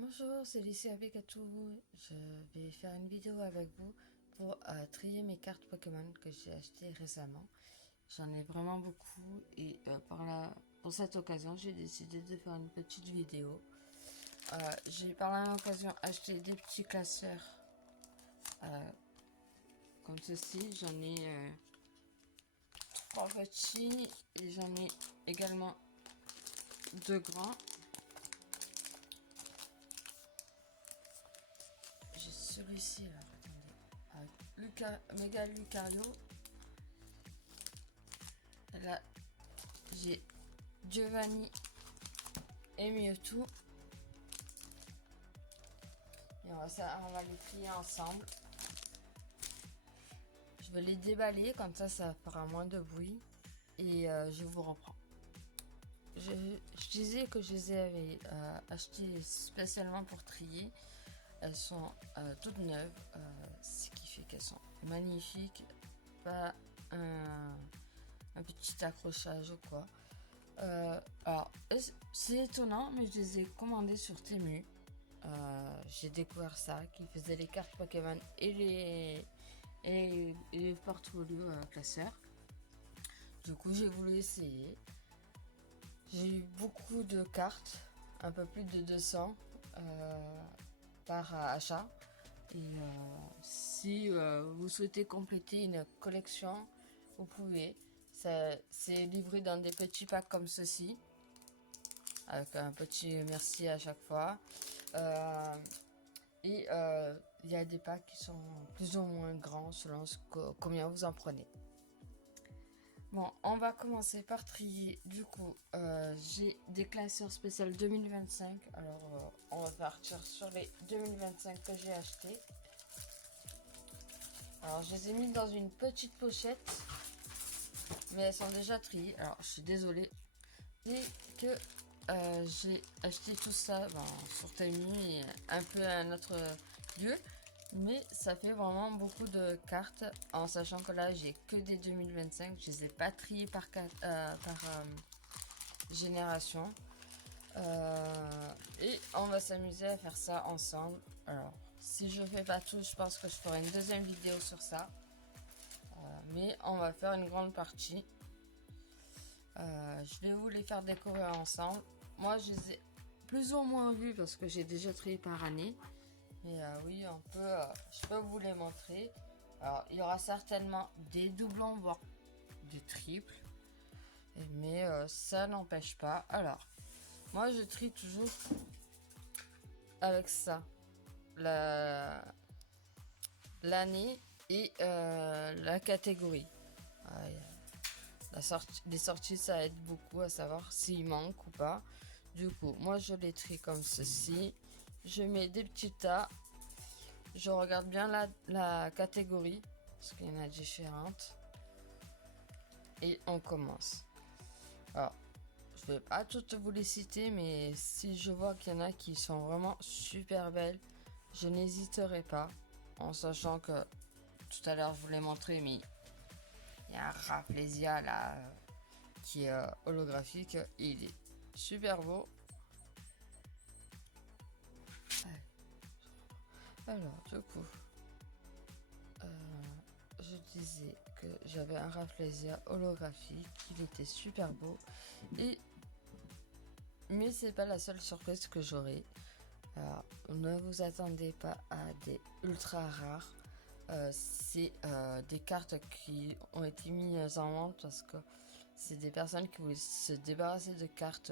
Bonjour, c'est Lucie avec Atou. Je vais faire une vidéo avec vous pour trier mes cartes Pokémon que j'ai achetées récemment. J'en ai vraiment beaucoup et pour cette occasion, j'ai décidé de faire une petite vidéo. J'ai par la même occasion acheté des petits classeurs comme ceci. J'en ai trois petits et j'en ai également deux grands. J'ai celui-ci là, attendez. Méga Lucario. Là, j'ai Giovanni et Mewtwo. Et on va les trier ensemble. Je vais les déballer, comme ça fera moins de bruit. Et je vous reprends. Je disais que je les avais achetées spécialement pour trier. Elles sont toutes neuves, ce qui fait qu'elles sont magnifiques. Pas un petit accrochage ou quoi. Alors, c'est étonnant, mais je les ai commandées sur Temu. J'ai découvert ça, qui faisait les cartes Pokémon et les portfolios classeurs. Du coup, j'ai voulu essayer. J'ai eu beaucoup de cartes, un peu plus de 200 par achat. Et si vous souhaitez compléter une collection, vous pouvez. C'est livré dans des petits packs comme ceci, avec un petit merci à chaque fois. Il y a des packs qui sont plus ou moins grands selon combien vous en prenez. Bon, on va commencer par trier. Du coup, j'ai des classeurs spéciaux 2025. Alors, on va partir sur les 2025 que j'ai achetés. Alors, je les ai mis dans une petite pochette, mais elles sont déjà triées. Alors, je suis désolée. Et que j'ai acheté tout ça sur Temu et un peu à un autre lieu. Mais ça fait vraiment beaucoup de cartes, en sachant que là j'ai que des 2025. Je les ai pas triées par génération. Et on va s'amuser à faire ça ensemble. Alors, si je fais pas tout, je pense que je ferai une deuxième vidéo sur ça. Mais on va faire une grande partie. Je vais vous les faire découvrir ensemble. Moi, je les ai plus ou moins vus parce que j'ai déjà trié par année. Mais oui, je peux vous les montrer. Alors, il y aura certainement des doublons, voire des triples. Mais ça n'empêche pas. Alors, moi, je trie toujours avec ça. L'année et la catégorie. Les sorties, ça aide beaucoup à savoir s'il manque ou pas. Du coup, moi, je les trie comme ceci. Je mets des petits tas. Je regarde bien la catégorie, parce qu'il y en a différentes. Et on commence. Alors, je vais pas toutes vous les citer, mais si je vois qu'il y en a qui sont vraiment super belles, je n'hésiterai pas. En sachant que tout à l'heure, je vous l'ai montré, mais il y a un Rafflesia là qui est holographique. Il est super beau. Alors, du coup, je disais que j'avais un Rafflesia holographique, il était super beau. Mais c'est pas la seule surprise que j'aurai. Alors, ne vous attendez pas à des ultra rares. C'est des cartes qui ont été mises en vente parce que c'est des personnes qui voulaient se débarrasser de cartes,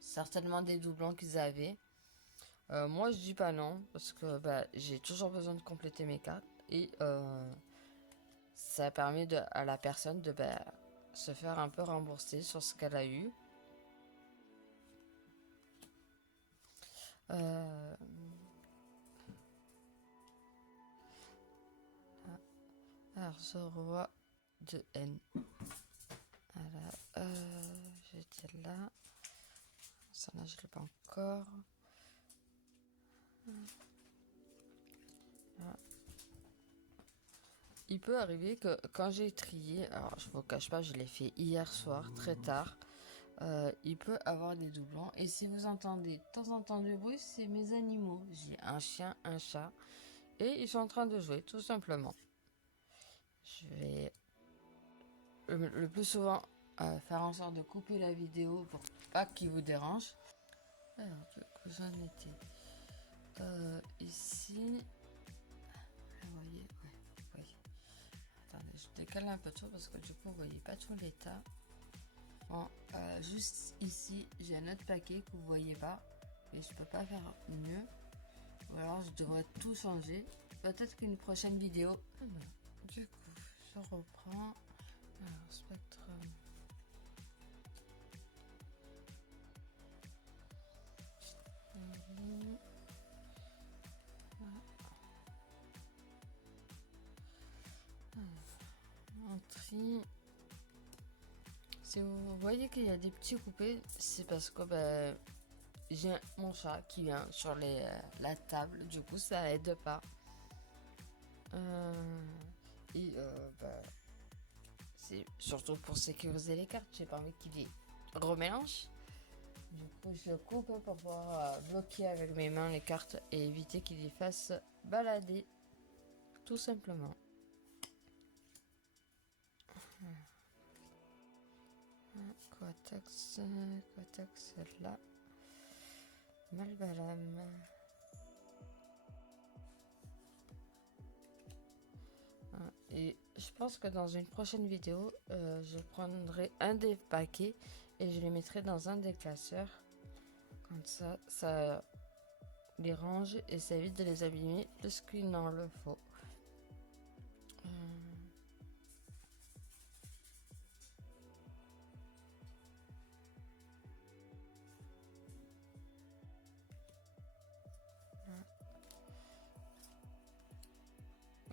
certainement des doublons qu'ils avaient. Moi, je dis pas non parce que j'ai toujours besoin de compléter mes cartes et ça permet à la personne de se faire un peu rembourser sur ce qu'elle a eu. Alors, je revois de N. Alors, je vais dire là. Ça, là, je l'ai pas encore. Voilà. Il peut arriver que quand j'ai trié, alors je vous cache pas, je l'ai fait hier soir, très tard. il peut avoir des doublons. Et si vous entendez de temps en temps du bruit, c'est mes animaux. J'ai un chien, un chat, et ils sont en train de jouer, tout simplement. Je vais le plus souvent faire en sorte de couper la vidéo pour pas qu'il vous dérange. Alors, du coup, j'en étais ici. Vous voyez, ouais, oui. Attendez, je décale un peu tout parce que du coup, vous voyez pas tout l'état. Bon, juste ici, j'ai un autre paquet que vous voyez pas, et je peux pas faire mieux. Ou alors, je devrais tout changer. Peut-être qu'une prochaine vidéo. Alors, du coup, je reprends. Alors, Spectrum. Entrée. Si vous voyez qu'il y a des petits coupés, c'est parce que j'ai mon chat qui vient sur la table, du coup ça aide pas. Et c'est surtout pour sécuriser les cartes, j'ai pas envie qu'il les remélange. Du coup je le coupe pour pouvoir bloquer avec mes mains les cartes et éviter qu'il les fasse balader, tout simplement. Quatox là. Malbalam. Et je pense que dans une prochaine vidéo, je prendrai un des paquets et je les mettrai dans un des classeurs. Comme ça les range et ça évite de les abîmer plus qu'il n'en le faut.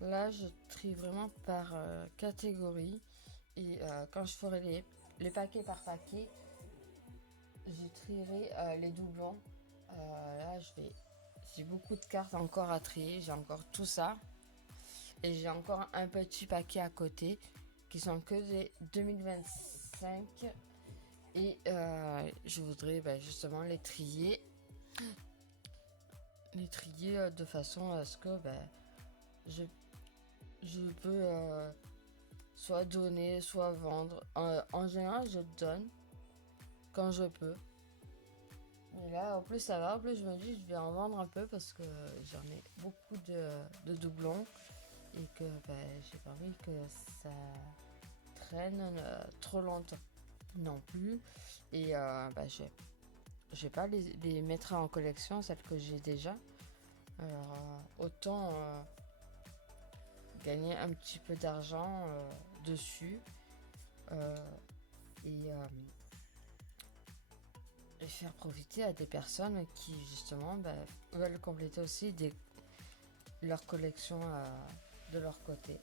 Là, je trie vraiment par catégorie. Et quand je ferai les paquets par paquet, je trierai les doublons. Là, j'ai beaucoup de cartes encore à trier. J'ai encore tout ça. Et j'ai encore un petit paquet à côté qui sont que des 2025. Et je voudrais justement les trier. De façon à ce que je peux soit donner, soit vendre. En général, je donne quand je peux. Et là, en plus, ça va. En plus, je me dis, je vais en vendre un peu parce que j'en ai beaucoup de doublons et que j'ai pas envie que ça traîne trop longtemps non plus. Et je vais pas les mettre en collection, celles que j'ai déjà. Alors, autant gagner un petit peu d'argent dessus et faire profiter à des personnes qui justement veulent compléter aussi leur collection de leur côté.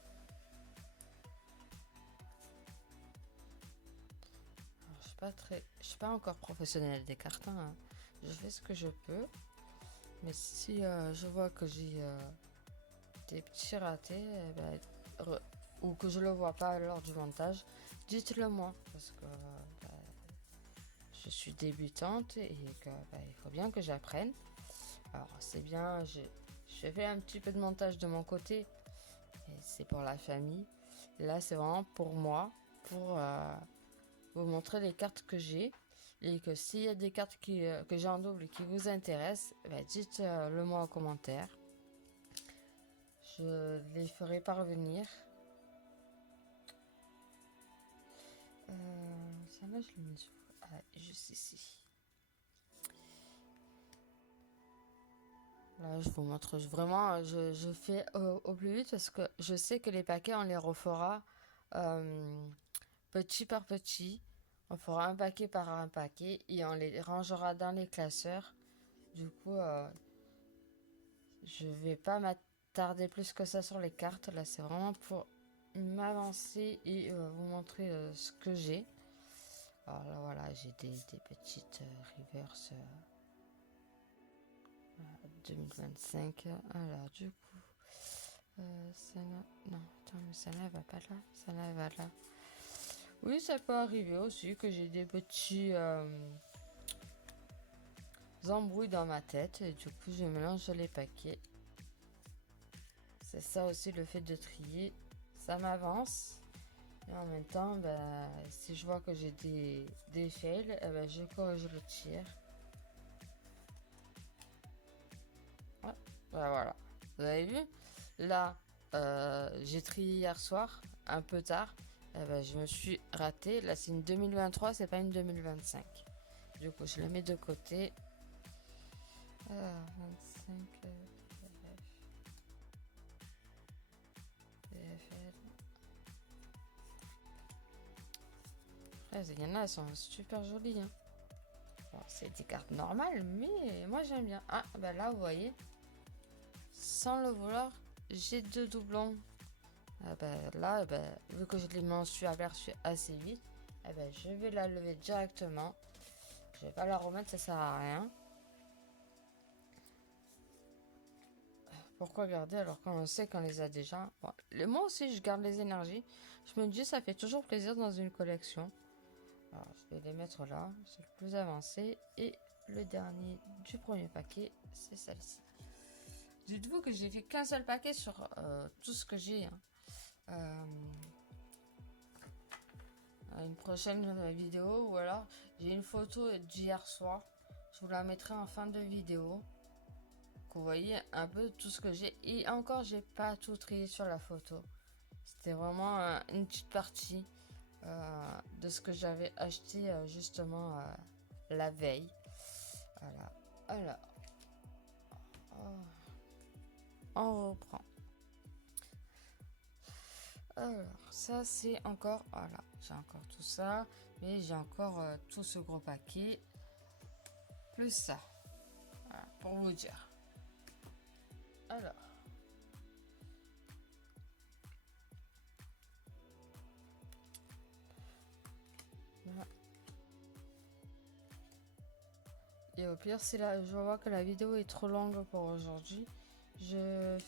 Alors, je suis pas encore professionnelle des cartes, hein. Je fais ce que je peux, mais si je vois que j'ai des petits ratés, ou que je le vois pas lors du montage, dites-le moi parce que je suis débutante et que il faut bien que j'apprenne. Alors c'est bien, je fais un petit peu de montage de mon côté et c'est pour la famille. Là c'est vraiment pour moi, pour vous montrer les cartes que j'ai et que s'il y a des cartes que j'ai en double et qui vous intéressent, dites-le moi en commentaire. Je les ferai parvenir. Ça là je le mets juste ici. Là, je vous montre vraiment, je fais au plus vite parce que je sais que les paquets, on les refera petit par petit. On fera un paquet par un paquet et on les rangera dans les classeurs. Du coup, je vais pas m'attarder plus que ça sur les cartes. Là, c'est vraiment pour m'avancer et vous montrer ce que j'ai. Alors là, voilà, j'ai des petites reverse 2025. Alors, du coup, ça là, non, attends, mais ça là va pas là. Ça là va là. Oui, ça peut arriver aussi que j'ai des petits embrouilles dans ma tête et du coup je mélange les paquets. C'est ça aussi le fait de trier, ça m'avance. Et en même temps, ben, si je vois que j'ai des fails, eh ben, je corrige le tir. Ouais, ben voilà. Vous avez vu? Là, j'ai trié hier soir, un peu tard. Eh ben, je me suis raté. Là, c'est une 2023, c'est pas une 2025. Du coup, je le mets de côté. 25 PFL. Il y en a, elles sont super jolies. Hein. Bon, c'est des cartes normales, mais moi j'aime bien. Ah, bah là, vous voyez, sans le vouloir, j'ai deux doublons. Ah bah, là, bah, vu que je m'en suis aperçu assez vite, eh ben, je vais la lever directement. Je vais pas la remettre, ça sert à rien. Pourquoi garder alors qu'on sait qu'on les a déjà? Bon, moi aussi, je garde les énergies. Je me dis, ça fait toujours plaisir dans une collection. Alors, je vais les mettre là, c'est le plus avancé. Et le dernier du premier paquet, c'est celle-ci. Dites-vous que j'ai fait qu'un seul paquet sur tout ce que j'ai. Hein. Une prochaine vidéo, ou alors j'ai une photo d'hier soir. Je vous la mettrai en fin de vidéo. Vous voyez un peu tout ce que j'ai. Et encore, j'ai pas tout trié sur la photo. C'était vraiment une petite partie de ce que j'avais acheté justement la veille. Voilà. Alors, on reprend. Alors, ça c'est encore, voilà, j'ai encore tout ça, mais j'ai encore tout ce gros paquet, plus ça, voilà, pour vous dire. Alors, voilà. Et au pire, si là, je vois que la vidéo est trop longue pour aujourd'hui, je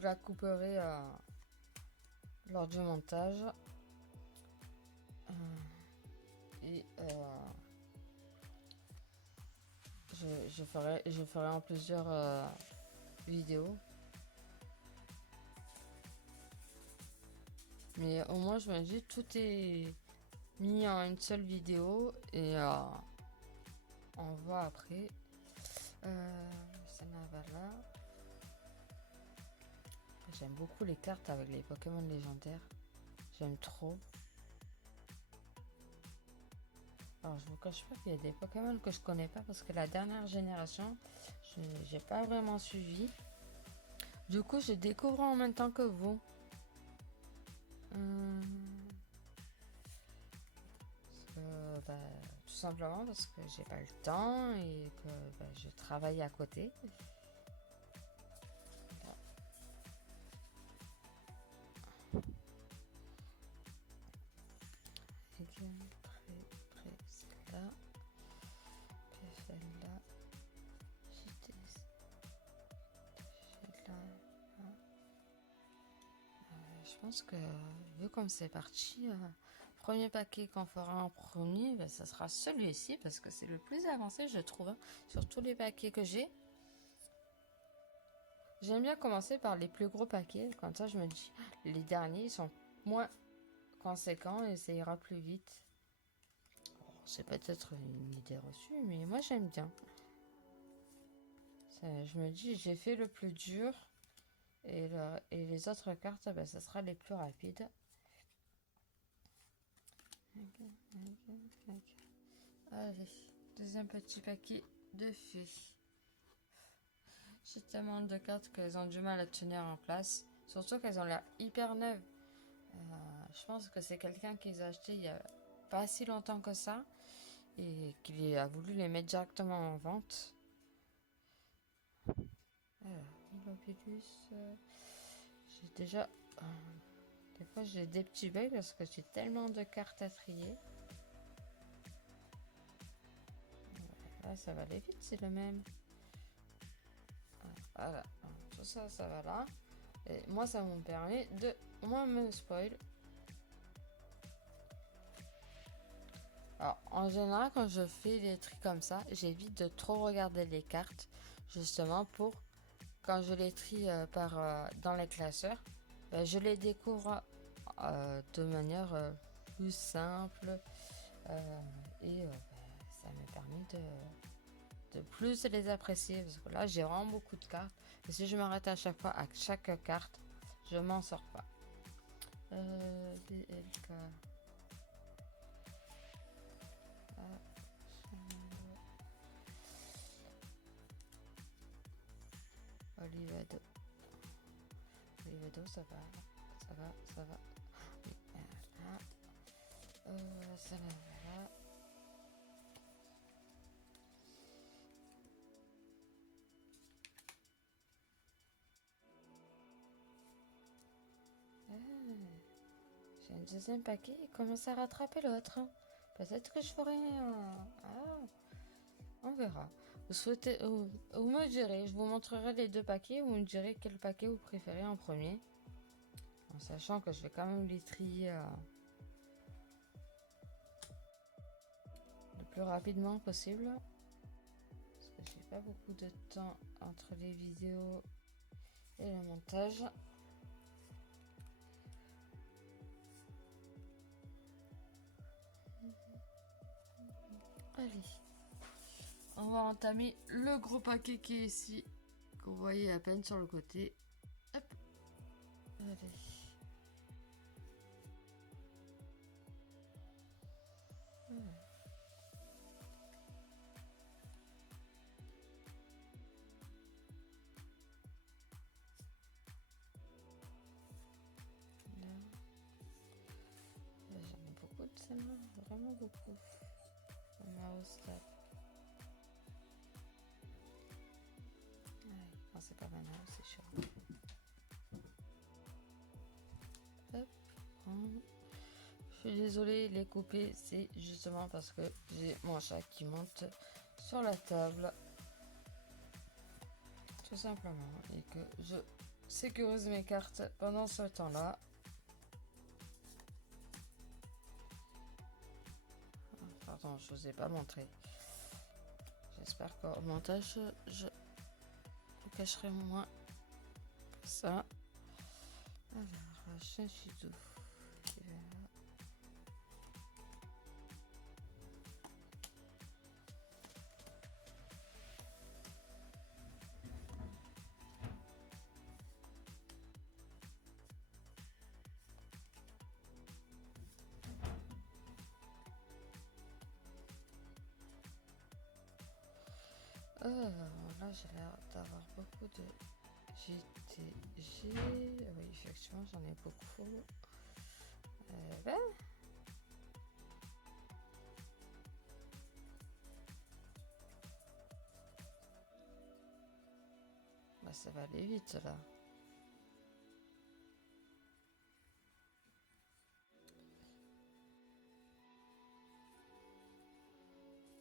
la couperai lors du montage. Et je ferai en plusieurs vidéos. Mais au moins, je me dis, tout est mis en une seule vidéo et on voit après. Ça n'a pas là. J'aime beaucoup les cartes avec les Pokémon légendaires. J'aime trop. Alors je vous cache pas qu'il y a des Pokémon que je connais pas parce que la dernière génération, j'ai pas vraiment suivi. Du coup, je découvre en même temps que vous. Bah, tout simplement parce que j'ai pas le temps et que bah, je travaille à côté. Là, là, je pense que vu comme c'est parti, premier paquet qu'on fera en premier, ben, ça sera celui-ci parce que c'est le plus avancé, je trouve, hein, sur tous les paquets que j'ai. J'aime bien commencer par les plus gros paquets, comme ça je me dis, les derniers sont moins conséquents et ça ira plus vite. C'est peut-être une idée reçue, mais moi j'aime bien. Je me dis, j'ai fait le plus dur et les autres cartes, ben, ça sera les plus rapides. Allez, deuxième petit paquet de fées. J'ai tellement de cartes qu'elles ont du mal à tenir en place. Surtout qu'elles ont l'air hyper neuves. Je pense que c'est quelqu'un qui les a achetées il y a pas si longtemps que ça. Et qui a voulu les mettre directement en vente. Alors, j'ai déjà... des fois j'ai des petits bugs parce que j'ai tellement de cartes à trier. Là, ça va aller vite, c'est le même. Voilà, tout ça, ça va là. Et moi, ça me permet de moins me spoil. Alors, en général, quand je fais des tris comme ça, j'évite de trop regarder les cartes, justement pour quand je les trie dans les classeurs, ben, je les découvre de manière plus simple ça me permet de plus les apprécier parce que là j'ai vraiment beaucoup de cartes et si je m'arrête à chaque fois à chaque carte, je m'en sors pas. BLK. Olivado. Olivado, ça va. Ça va, ça va. Voilà. Ça là, voilà. J'ai un deuxième paquet, il commence à rattraper l'autre. Peut-être que je ferai un... Ah, on verra. Vous me direz, je vous montrerai les deux paquets, vous me direz quel paquet vous préférez en premier. En sachant que je vais quand même les trier le plus rapidement possible. Parce que j'ai pas beaucoup de temps entre les vidéos et le montage. Allez. On va entamer le gros paquet qui est ici. Que vous voyez à peine sur le côté. Hop. Allez. J'en ai beaucoup de celle-là, vraiment beaucoup. Le mouse tape. Ouais, c'est pas maintenant, c'est chaud. Hop. Je suis désolée, les couper, c'est justement parce que j'ai mon chat qui monte sur la table. Tout simplement. Et que je sécurise mes cartes pendant ce temps-là. Pardon, je vous ai pas montré. J'espère qu'au montage, je cacherai moins ça. Alors, Shinshidou. Là, j'ai l'air d'avoir beaucoup de GTG. Oui, effectivement, j'en ai beaucoup. Ben. Bah, ça va aller vite, là.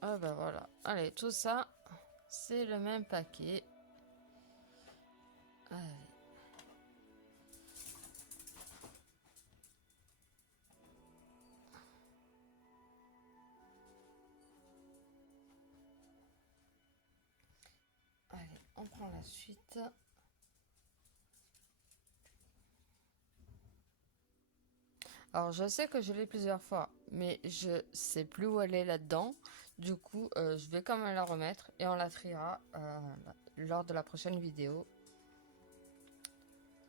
Ah bah voilà. Allez, tout ça, c'est le même paquet. Allez. Allez, on prend la suite. Alors, je sais que je l'ai plusieurs fois, mais je sais plus où elle est là-dedans. Du coup, je vais quand même la remettre et on la triera lors de la prochaine vidéo.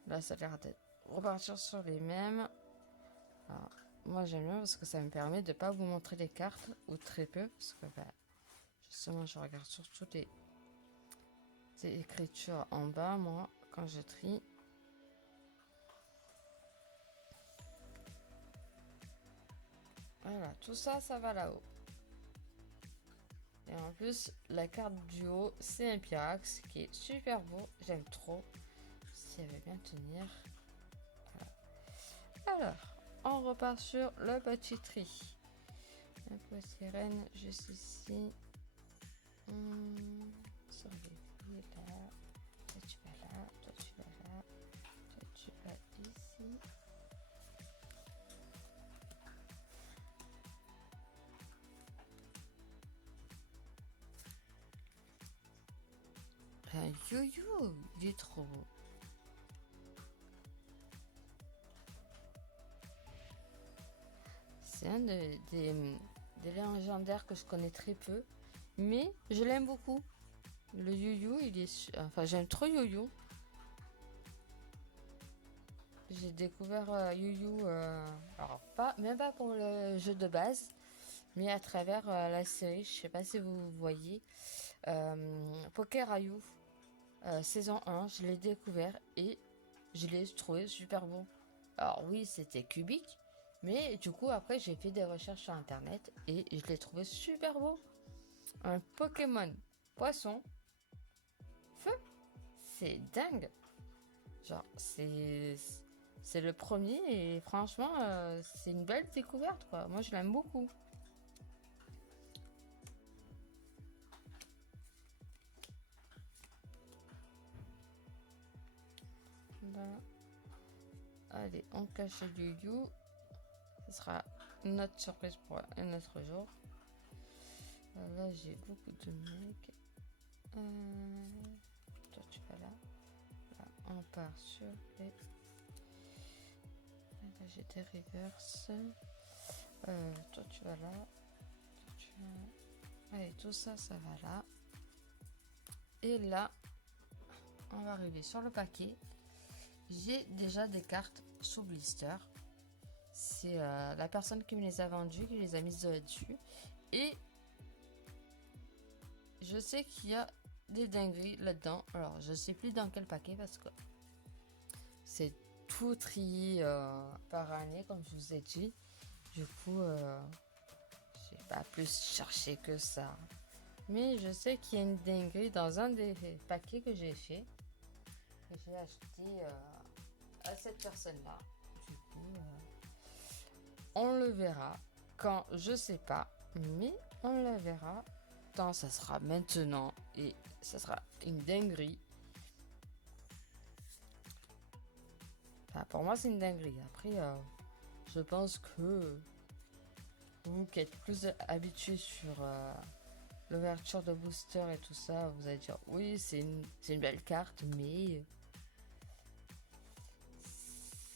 Là, ça a l'air de repartir sur les mêmes. Alors, moi, j'aime bien parce que ça me permet de ne pas vous montrer les cartes, ou très peu, parce que bah, justement, je regarde surtout les écritures en bas, moi, quand je trie. Voilà, tout ça, ça va là-haut. Et en plus, la carte du haut, c'est un Pyrax qui est super beau. J'aime trop. Si elle veut bien tenir. Voilà. Alors, on repart sur le petit tri. Un peu sirène juste ici. Sur les filles là. Toi tu vas là. Toi tu vas là. Toi tu vas ici. Un yo-yo, il est trop beau. C'est un des légendaires que je connais très peu, mais je l'aime beaucoup. Le yo-yo, il est... Enfin, j'aime trop yo-yo. J'ai découvert yo-yo, alors même pas pour le jeu de base, mais à travers la série, je sais pas si vous voyez, Poker Ryu, saison 1, je l'ai découvert et je l'ai trouvé super beau. Alors oui, c'était cubique, mais du coup après j'ai fait des recherches sur internet et je l'ai trouvé super beau. Un Pokémon poisson, feu, c'est dingue. Genre c'est le premier et franchement c'est une belle découverte quoi. Moi je l'aime beaucoup. Là. Allez, on cache le you. Ce sera notre surprise pour un autre jour. Là, j'ai beaucoup de mecs. Toi, tu vas là. Là, on part sur les. Là, j'ai des reverse. Toi, tu vas là. Toi, tu vas... Allez, tout ça, ça va là. Et là, on va arriver sur le paquet. J'ai déjà des cartes sous blister. C'est la personne qui me les a vendues, qui les a mises dessus. Et je sais qu'il y a des dingueries là-dedans. Alors, je sais plus dans quel paquet parce que c'est tout trié par année, comme je vous ai dit. Du coup, j'ai pas plus cherché que ça. Mais je sais qu'il y a une dinguerie dans un des paquets que j'ai fait. Que j'ai acheté à cette personne-là. Du coup, on le verra quand, je sais pas. Mais on le verra quand ça sera maintenant. Et ça sera une dinguerie. Enfin, pour moi, c'est une dinguerie. Après, je pense que vous qui êtes plus habitués sur l'ouverture de booster et tout ça, vous allez dire oui, c'est une belle carte, mais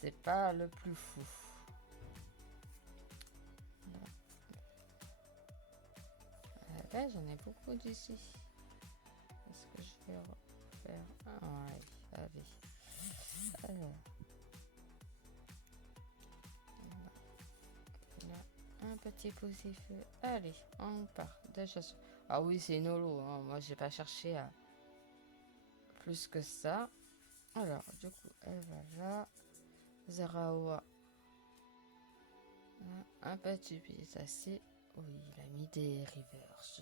c'est pas le plus fou. Là, j'en ai beaucoup d'ici. Est-ce que je vais refaire? Ouais, allez. Alors. Un petit poussif-feu. Allez, on part. Déjà. Ah oui, c'est une holo. Hein. Moi, j'ai pas cherché à plus que ça. Alors, du coup, elle va là. Zeraoa. Un petit pied. Oui, il a mis des reverse.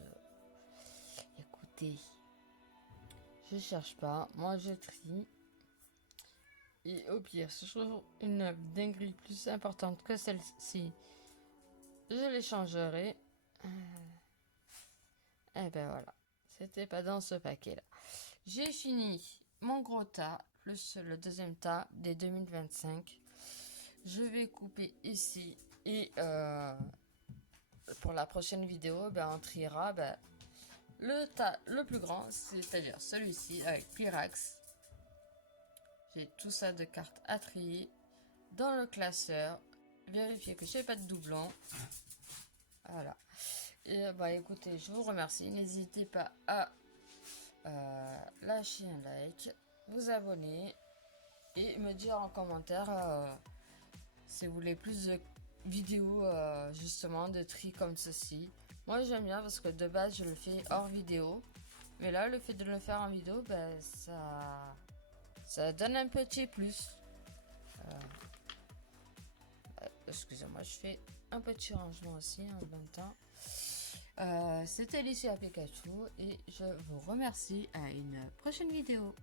Écoutez, je cherche pas. Moi, je trie. Et au pire, si je trouve une dinguerie plus importante que celle-ci, je l'échangerai. Et ben voilà. C'était pas dans ce paquet-là. J'ai fini mon gros tas, plus le deuxième tas des 2025. Je vais couper ici et pour la prochaine vidéo, ben, on triera le tas le plus grand, c'est-à-dire celui-ci avec Pyrax. J'ai tout ça de cartes à trier dans le classeur. Vérifier que j'ai pas de doublons. Voilà. Et bah écoutez, je vous remercie. N'hésitez pas à lâcher un like, vous abonner et me dire en commentaire si vous voulez plus de vidéos justement de tri comme ceci. Moi j'aime bien parce que de base je le fais hors vidéo, mais là le fait de le faire en vidéo, ben ça donne un petit plus. Excusez-moi, je fais un petit rangement aussi en même temps. C'était Alicia Pikachu et je vous remercie à une prochaine vidéo.